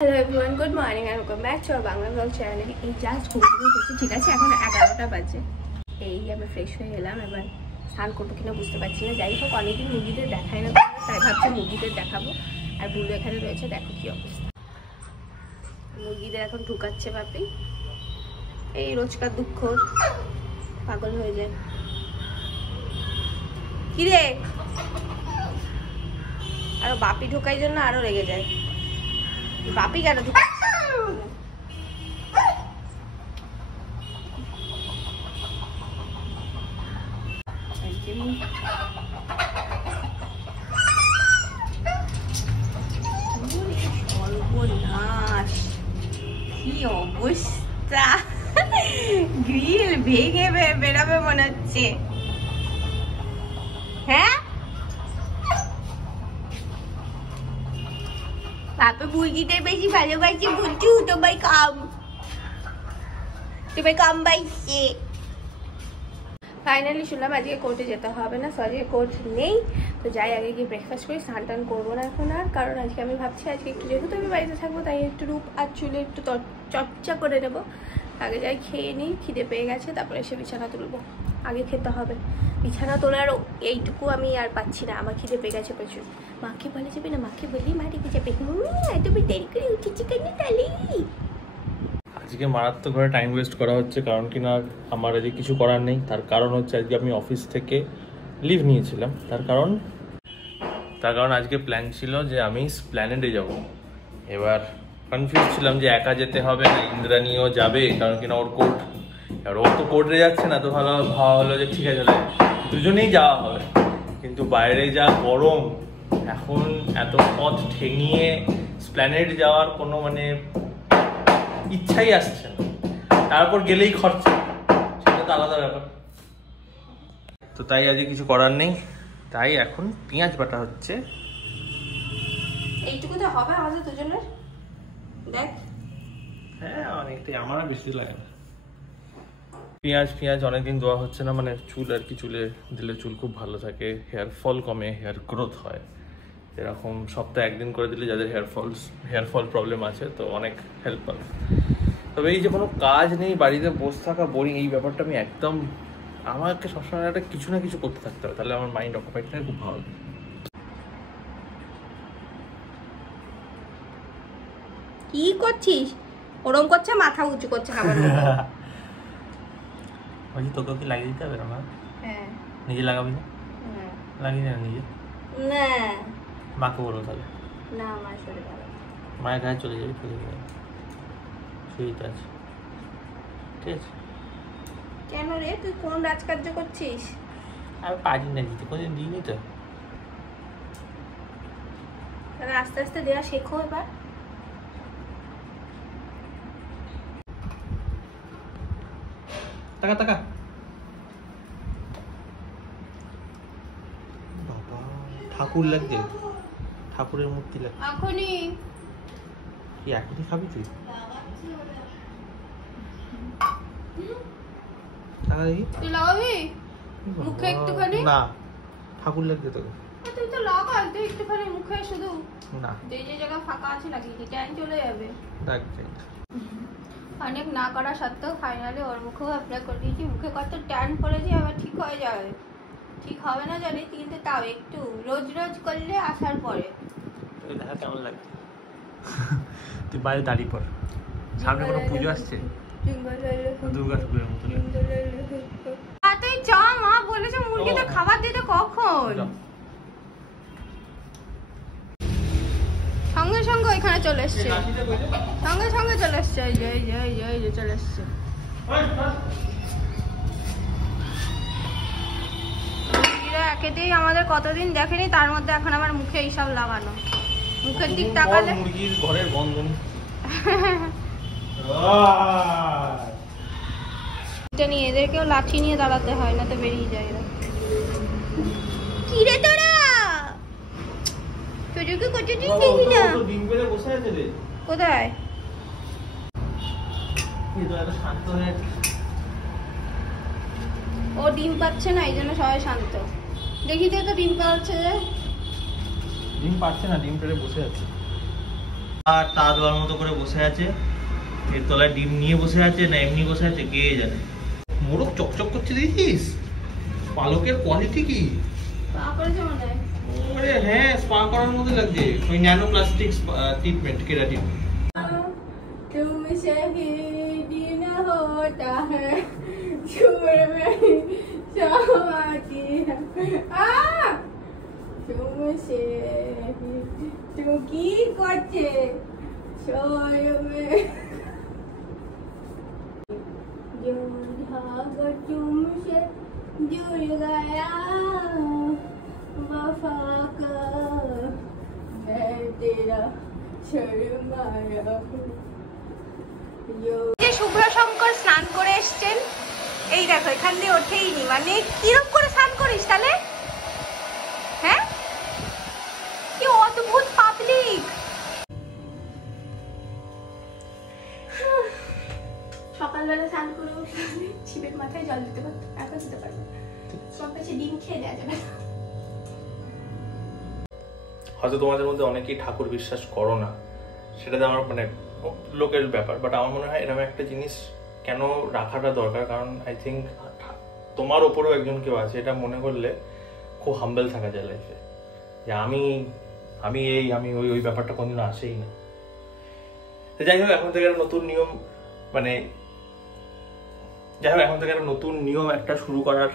Hello everyone, good morning and welcome back to our Bangla blog চ্যানেলে। এই just ঘুম থেকে উঠেছি, ঠিক আছে? এখন 11টা বাজে। এই আমি ফ্রেশ হয়ে এলাম, এবার স্নান করবো কিনা বুঝতে পারছি না। যাই হোক, অনেকদিন মুভিদের দেখাই না, তাই ভাবছি মুভিদের দেখাবো। আর বুলু এখানে রয়েছে, দেখো কি অবস্থা। মুরগিদের এখন ঢুকাচ্ছে বাপি। এই রোজকার দুঃখ, পাগল হয়ে যায়। কি রে, আরো বাপি ঢোকাই জন্য আরো রেগে যায়। বাপি কেন ঢুকাচ্ছে? সর্বনাশ, কি অবস্থা! গ্রিল ভেঙে বেরোবে মনে হচ্ছে। হ্যাঁ, বাপে মুরগিদের বেশি ভালোবাসি বুঝু। তোমায় কাম বাইছে। ফাইনালি শুনলাম আজকে কোর্টে যেতে হবে না, সো আজকে কোর্ট নেই। তো যাই, আগে গিয়ে ব্রেকফাস্ট করি। স্নান টান করবো না এখন আর, কারণ আজকে আমি ভাবছি আজকে একটু, যেহেতু আমি বাড়িতে থাকবো, তাই একটু রূপ আর চুলে একটু চর্চা করে নেবো। আগে যাই খেয়ে নিই, খিদে পেয়ে গেছে, তারপরে এসে বিছানা তুলবো। আগে খেতে হবে, বিছানা তোলার এইটুকু আমি আর পাচ্ছি না। আমার খিদে পেয়ে গেছে প্রচুর। মাকে বলে যাবে না, মাকে বলি মা রেখে যাবে। তুমি দেরি করে উঠেছি কেন তাহলে? আজকে মারাত্মক ভাবে টাইম ওয়েস্ট করা হচ্ছে, কারণ কিনা আমার আজকে কিছু করার নেই। তার কারণ হচ্ছে আজকে আমি অফিস থেকে লিভ নিয়েছিলাম। তার কারণ আজকে প্ল্যান ছিল যে আমি স্প্ল্যানেডে যাব। এবার কনফিউজ ছিলাম যে একা যেতে হবে না ইন্দ্রাণীও যাবে, কারণ কিনা ওর কোর্ট। এবার ও তো কোর্টে যাচ্ছে না, তো ভালো ভাবা হলো যে ঠিক আছে দুজনেই যাওয়া হবে। কিন্তু বাইরে যা গরম এখন, এত পথ ঠেঙিয়ে স্প্ল্যানেড যাওয়ার কোনো ইচ্ছাই আসছে না। তারপর গেলেই খরচা, সেটা তো আলাদা ব্যাপার। তো তাই আজকে কিছু করার নেই, তাই এখন পেঁয়াজ বাটা হচ্ছে। এইটুকু তো হবে আমাদের দুজনের, দেখ। হ্যাঁ, অনেকটাই, আমার বেশি লাগে না। পেঁয়াজ অনেকদিন দেওয়া হচ্ছে না, চুল আর কি, চুলে দিলে চুল খুব ভালো থাকে, হেয়ার ফল কমে, হেয়ার গ্রোথ হয়। এরকম সপ্তাহে একদিন করে দিলে যাদের হেয়ার ফল প্রবলেম আছে, তো অনেক হেল্প পাবে। তবে এই যে কোনো কাজ নেই, বাড়িতে বসে থাকা বোরিং, এই ব্যাপারটা আমি একদম, আমাকে সবসময় একটা কিছু না কিছু করতে থাকতে হবে, তাহলে আমার মাইন্ড অকুপাইড থাকে, খুব ভালো। কি করছিস? ওরম করছে, মাথা উঁচু করছে খাবার। বলছি তোকে কি লাগিয়ে দিতে হবে আমার? হ্যাঁ। নিজে লাগাবি না? লাগিয়ে না নিজে? না, মাকে বলো তাহলে। না, মা শরীর ভালো। মায়ের গায়ে চলে যাবি, শুয়েতে আছে, ঠিক আছে? কেন রে, তুই কোন রাজকার্য করছিস? আমি পারি না দিতে, কোনদিন দিইনি তো। তাহলে আস্তে আস্তে দেওয়া শেখো এবার। টাকা টাকা বাবা, ঠাকুর লাগছে, ঠাকুরের মূর্তি লাগছে। এখনই কি এখনই খাবি তুই? টাকা দেখি। তুই লাগাবি মুখে একটুখানি? না, ঠাকুর লাগছে তোকে। তুই তো লাগা একটুখানি মুখে, শুধু না, যে জায়গা ফাঁকা আছে লাগিয়ে দি, ট্যান চলে যাবে। দেখ অনেক না করা সত্ত্বেও ফাইনালি ওর মুখেও অ্যাপ্লাই করে দিয়েছি। মুখে কত ট্যান পড়েছে, আবার ঠিক হয়ে যাবে। ঠিক হবে না জানি, কিন্তু তাও একটু রোজ করলে আসার পরে। দেখা কেমন লাগছে? তুই বাইরে দাঁড়িয়ে পড়, সামনে কোনো পুজো আসছে, দুর্গা ঠাকুরের মতো। তুই চ, মা বলেছে মুরগিতে খাবার দিতে কখন। সঙ্গে সঙ্গে ওইখানে চলে এসছে, সঙ্গে চলে এসছে। এই যে চলে এসছে। একেতেই আমাদের কতদিন দেখেনি, তার মধ্যে এখন আমার মুখে এইসব লাগানো। মুখের দিক তাকালে মুরগির ঘরের গন্ধ। নিয়ে এদেরকেও লাঠি নিয়ে দাঁড়াতে হয়, না তো বেরিয়ে যায় এরা। কি রে তোরা, তোদেরকে কতদিন দেখি না। কোথায়? ও ডিম পাচ্ছে না, এই জন্য সবাই শান্ত। দেখি তো ডিম পাচ্ছে যে। ডিম পাচ্ছে না, ডিম পেড়ে বসে আছে। আর তা দেওয়ার মতো করে বসে আছে, এর তলায় ডিম নিয়ে বসে আছে না এমনি বসে আছে কে জানে। মোরগ চকচক করছে দেখছিস, পালকের কোয়ালিটি কি? আরে হ্যাঁ, স্পা করার মতো লাগছে। ওই ন্যানো প্লাস্টিক ট্রিটমেন্ট, কেরাটিন। तुमसे ही दिन होता है छोड़ में समाती है तुमसे तुम की करते छोड़ में जो धागा तुमसे जुड़ गया वफा का मैं तेरा शर्माया हूँ। শুভ্র শঙ্কর স্নান করে এসছেন, এই দেখো এখান দিয়ে ওঠেইনি, মানে কিরকম করে স্নান করিস তাহলে? হ্যাঁ, কি অদ্ভুত পাবলিক। সকালবেলা স্নান করে শিবের মাথায় জল দিতে পারতো, এখন দিতে পারবো। সব কাছে ডিম খেয়ে দেওয়া যাবে। হয়তো তোমাদের মধ্যে অনেকেই ঠাকুর বিশ্বাস করো না, সেটাতে আমার মানে লোকের ব্যাপার, বাট আমার মনে হয় এরকম একটা জিনিস কেন রাখাটা দরকার, কারণ আই থিঙ্ক তোমার ওপরেও একজন কেউ আছে, এটা মনে করলে খুব হাম্বেল থাকা যায় লাইফে, যে আমি ওই ব্যাপারটা কোনদিনও আসেই না। তো যাই হোক, এখন থেকে একটা নতুন নিয়ম, মানে নতুন নিয়ম একটা শুরু করার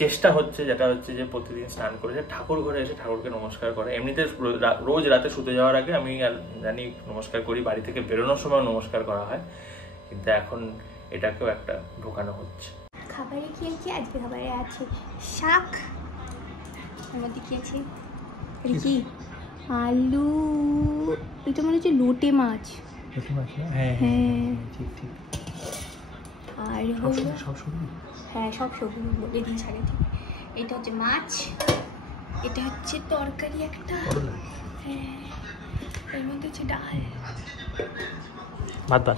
চেষ্টা হচ্ছে, যেটা হচ্ছে যে প্রতিদিন স্নান করে ঠাকুর ঘরে এসে ঠাকুরকে নমস্কার করে। এমনিতে রোজ রাতে শুতে যাওয়ার আগে আমি জানি নমস্কার করি, বাড়ি থেকে বেরোনোর সময় নমস্কার করা হয়, কিন্তু এখন এটাকেও একটা ঢোকানো হচ্ছে। খাবারে কি আছে আজকে? খাবারে আছে শাক, এর মধ্যে কি আছে কি আলু, এটা মনে হচ্ছে লোটে মাছ। হ্যাঁ ঠিক ঠিক। আর হ্যাঁ, সব সবজি বলে দিয়েছি আগে থেকে। এটা হচ্ছে মাছ, এটা হচ্ছে তরকারি একটা, হ্যাঁ, এর মধ্যে হচ্ছে ডাল, ভাত।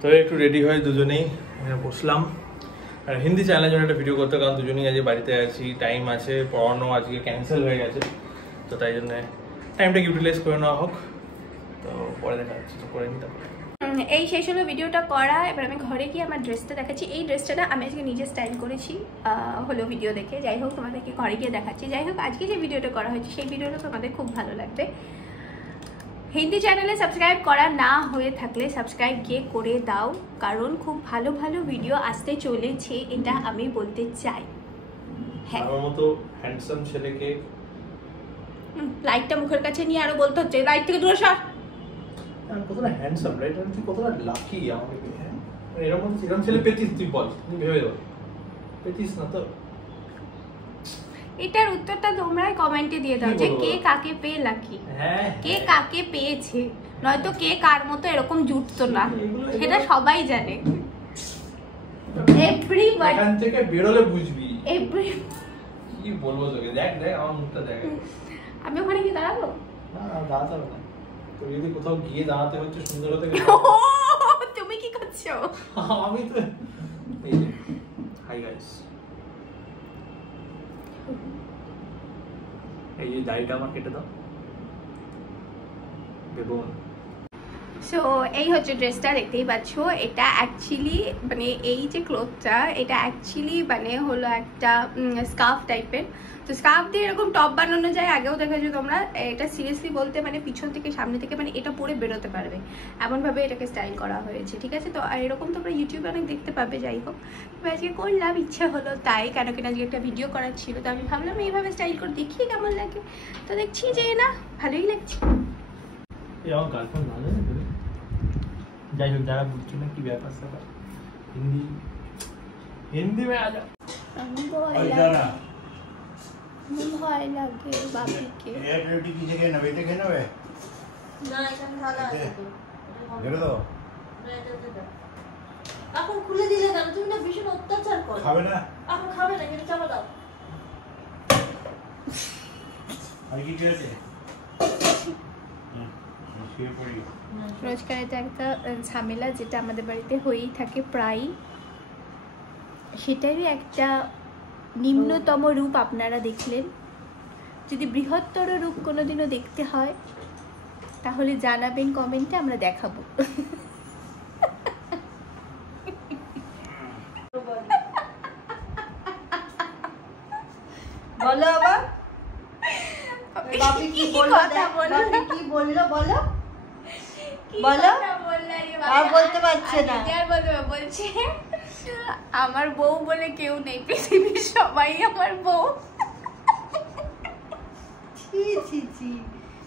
তো একটু রেডি হয়ে দুজনেই বসলাম, আর হিন্দি চ্যানেলের জন্য একটা ভিডিও করতে, কারণ দুজনেই আজ বাড়িতে আছি, টাইম আছে, পড়ানো আজকে ক্যান্সেল হয়ে গেছে, তো তাই জন্য টাইমটাকে ইউটিলাইজ করে নেওয়া হোক। তো পরে দেখা যাচ্ছে, তো করে নিতে পারি। এই শেষ হলো ভিডিওটা করা। এবার আমি ঘরে গিয়ে আমার ড্রেসটা দেখাচ্ছি। এই ড্রেসটা না আমি আজকে নিজে স্টাইল করেছি হলো ভিডিও দেখে। যাই হোক, তোমাদেরকে ঘরে গিয়ে দেখাচ্ছি। যাই হোক, আজকে যে ভিডিওটা করা হয়েছে সেই ভিডিওটা তোমাদের খুব ভালো লাগবে। হিন্দি চ্যানেলে সাবস্ক্রাইব করা না হয়ে থাকলে সাবস্ক্রাইব গিয়ে করে দাও, কারণ খুব ভালো ভালো ভিডিও আসতে চলেছে, এটা আমি বলতে চাই। হ্যাঁ, আমার মতো হ্যান্ডসাম ছেলেকে লাইটটা মুখের কাছে নিয়ে আরো বলতে হচ্ছে, লাইট থেকে দূরে সর। কতটা হ্যান্ডসাম, রাইট? আমি তুই কতটা লাকি আমাকে, হ্যাঁ, এরকম ছেলে পেতিস, তুই বল, তুই ভেবে দেবো, পেতিস না তো? এটার উত্তরটা তোমরাই কমেন্টে দিয়ে দাও যে কে কাকে পেয়ে লাকি, কে কাকে পেয়েছে, নয়তো কে কার মতো এরকম জুটতো না, সেটা সবাই জানে। এভরিবডি এখান থেকে বেরোলে বুঝবি। কি বলবো তোকে, দেখ আমার মুখটা দেখ। আমি ওখানে কি দাঁড়াবো? না, দাঁড়াতে হবে না। তো যদি কোথাও গিয়ে দাঁড়াতে হচ্ছে সুন্দরতা, তুমি কি করছো? আমি তো হাই গাইস, এই যে দাড়িটা আমার কেটে দাও বেবন। সো এই হচ্ছে ড্রেসটা, দেখতেই পাচ্ছ। এটা অ্যাকচুয়ালি মানে এই যে ক্লোথটা, এটা অ্যাকচুয়ালি মানে হলো একটা স্কার্ফ টাইপের। তো স্কার্ফ দিয়ে এরকম টপ বানানো যায়, আগেও দেখেছো তোমরা। এটা সিরিয়াসলি বলতে মানে পিছন থেকে সামনে থেকে মানে এটা পরে বেরোতে পারবে, এমনভাবে এটাকে স্টাইল করা হয়েছে, ঠিক আছে? তো এরকম তোমরা ইউটিউবে অনেক দেখতে পাবে। যাই হোক, আজকে করলাম, ইচ্ছা হলো তাই, কেন কিনা আজকে একটা ভিডিও করার ছিল, তো আমি ভাবলাম এইভাবে স্টাইল করে দেখি কেমন লাগে। তো দেখছি যে না, ভালোই লাগছে। আমার গার্লফ্রেন্ড ভালো জানে তো। যাই হোক, যারা বুঝছো না কি ব্যাপার স্যাপার, হিন্দি মে আজা। ভয় লাগে বাপিকে। এয়ারটেলটি কি জায়গায় নেবে? এটা খেয়ে নেবে? না, এখানে ঢালা আছে তো। ধরে দাও। এখন খুলে দিলে কেন? তুমি না ভীষণ অত্যাচার করো। খাবে না? এখন খাবে না, কিন্তু চাপা দাও। আর কি কি আছে? শুয়ে পড়ি। রোজকার এটা একটা ঝামেলা, যেটা আমাদের বাড়িতে হয়েই থাকে প্রায়। সেটারই একটা নিম্নতম রূপ আপনারা দেখলেন। যদি বৃহত্তর রূপ কোনোদিনও দেখতে হয় তাহলে জানাবেন কমেন্টে, আমরা দেখাবো। বলো আবার বাপি কি বললো, কথা বললো? বাপি কি বললো বলো। কি বলো। কথা বললা রে বাবা? আর বলতে পারছে না। আজকে আর বলতে পারবো, বলছে আমার বউ বলে কেউ নেই, পৃথিবীর সবাই আমার বউ। ছি ছি ছি,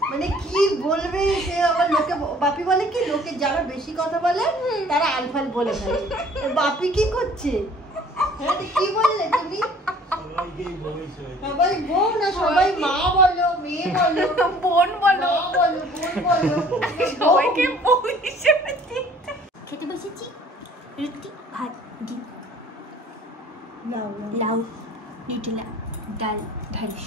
মানে কি বলবে সে আবার। লোকে বাপি বলে কি, লোকে যারা বেশি কথা বলে তারা আলফাল বলে ফেলে। বাপি কি করছে? হ্যাঁ তো কি বললে তুমি? সবাই বউ না, সবাই মা বলো, মেয়ে বলো, বোন বলো, মা বলো, বোন বলো, সবাইকে বউ হিসেবে দেখতে। খেতে বসেছি রুটি, ভাত, ডিম, নাও লাউ, নিউটেলা, ডাল, ঢালিস।